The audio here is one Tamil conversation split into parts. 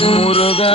முருகா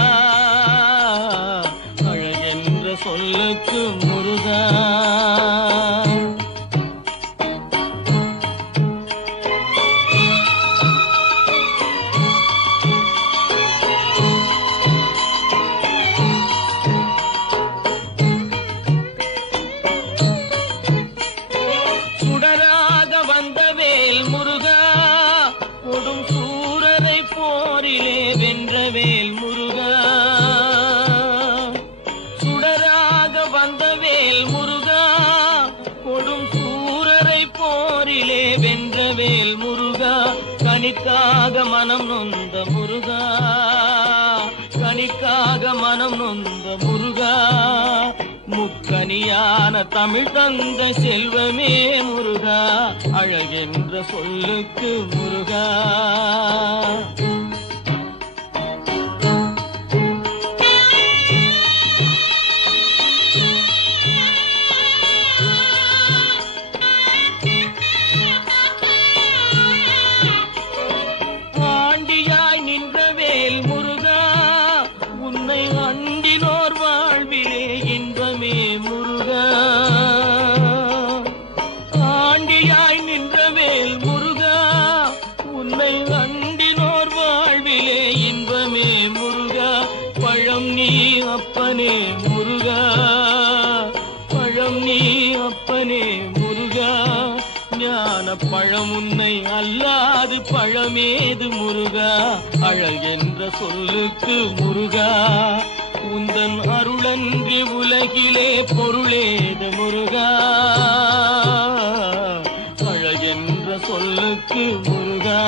வந்தவேல் முருகா. சுடராக வந்தவேல் முருகா. கொடும் சூரரை போரிலே வென்றவேல் முருகா. கணிக்காக மனம் நொந்த முருகா. கணிக்காக மனம் நொந்த முருகா. முக்கனியான தமிழ் தந்த செல்வமே முருகா. அழகென்ற சொல்லுக்கு முருகா. அண்டினோர் வாழ்விலே இன்பமே முருகா. பழம் நீ அப்பனே முருகா. பழம் நீ அப்பனே முருகா. ஞான பழம் உன்னை அல்லாது பழமேது முருகா. அழகென்ற சொல்லுக்கு முருகா. உந்தன் அருளன்றி உலகிலே பொருளேது முருகா. முருகா